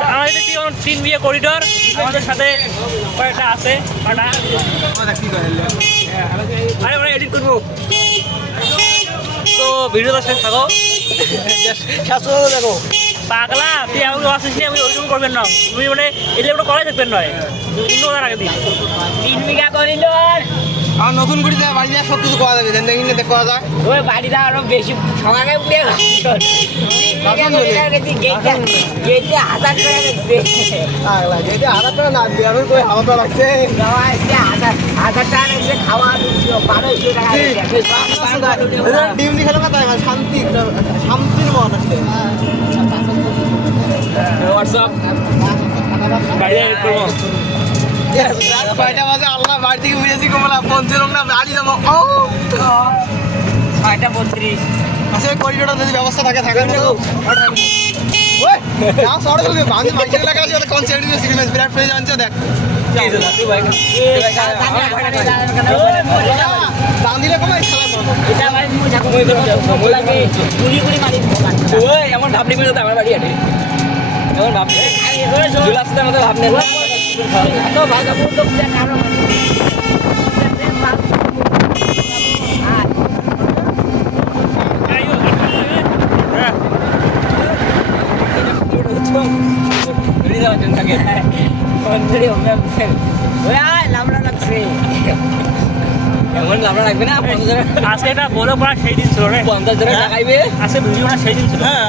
guys আমাদের 3 বিয়ে corridor আমাদের সাথে কয়েকটা আছে আরে আমরা এডিট করবো তো ভিডিওটা শেষ থাকো দেখো পাগলা তুই আমাকে আসিস নি আমি ওইরকম করবেন না তুমি মানে এলে ওটা করাই থাকবেন নয় অন্য কথা আগে দিন 3 বিঘা করিডোর আর নতুন করে যায় বাড়ি যায় সব কিছু করা যাবে দেখি না দেখা যায় ওই বাড়িটা আরো বেশি সকালে উঠে গেটে 1000 টাকা লাগছে আগলা যেটা 1000 টাকা না দিয়ে আমি কই হাওয়া লাগছে 1000 টাকা লাগছে খাওয়া দিচ্ছিল 1200 টাকা ডিম দি খেলো কথা শান্তি শান্তির মন আছে হোয়াটসঅ্যাপ গাড়ি এডিট করবো রাত 5টা বাজে আল্লাহ বাড়ি থেকে মিলেছি কমলা পঞ্চরং না বাড়ি যাবো ও 6টা 32 আসলে করিডোরটা যদি ব্যবস্থা থাকে থাকার মতো ওই না সরে চলে বাঁধি মাইকের লাগা আছে ওটা কনসার্ট দিয়ে সিনেমা বিরাট পেয়ে যাচ্ছে দেখ দাম দিলে কমাই খেলা করবো এটা ভাই মু যাকো কই করব লাগে গুলি গুলি মারি ওই এমন ভাবনি করে তো আমার বাড়ি আছে এমন ভাবনি জুলাসতে মতো ভাবনি তো ভাগাবো তো প্ল্যান আমরা আজকে এটা বড় পড়া সেই দিন ছিল রে 50 টাকা লাগাইবে আজকে ভিডিওটা সেই দিন ছিল হ্যাঁ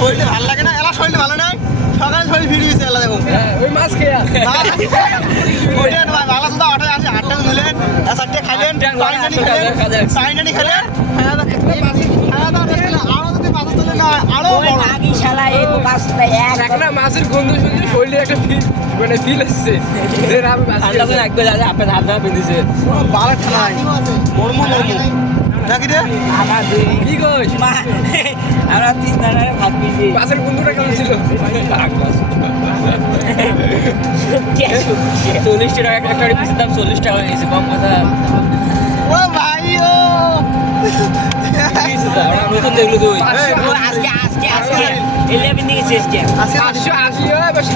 শরীরটা ভালো লাগে না এলা শরীরটা ভালো নাই সকালে শরীর ফিরে গেছে এলা দেখো ওই মাছ খেয়া ওইটা ভাই ভালো তো 8 আছে 8টা মিলেন 4টা খাইলেন সাইনানি খেলেন মাছের গন্ধ শুনে শরীরে একটা ফিল মানে ফিল আসছে আপনার হাত ধরা বেঁধেছে কি কইস আমরা 3 জনের ভাত পিছি মাছের গন্ধটা কেমন ছিল 40 টাকা একটা পিসের দাম 40 টাকা নিয়েছে কম কথা ও ভাই ও নতুন দেখলো তুই আজকে এলে বিন্দি গেছিস আজকে 580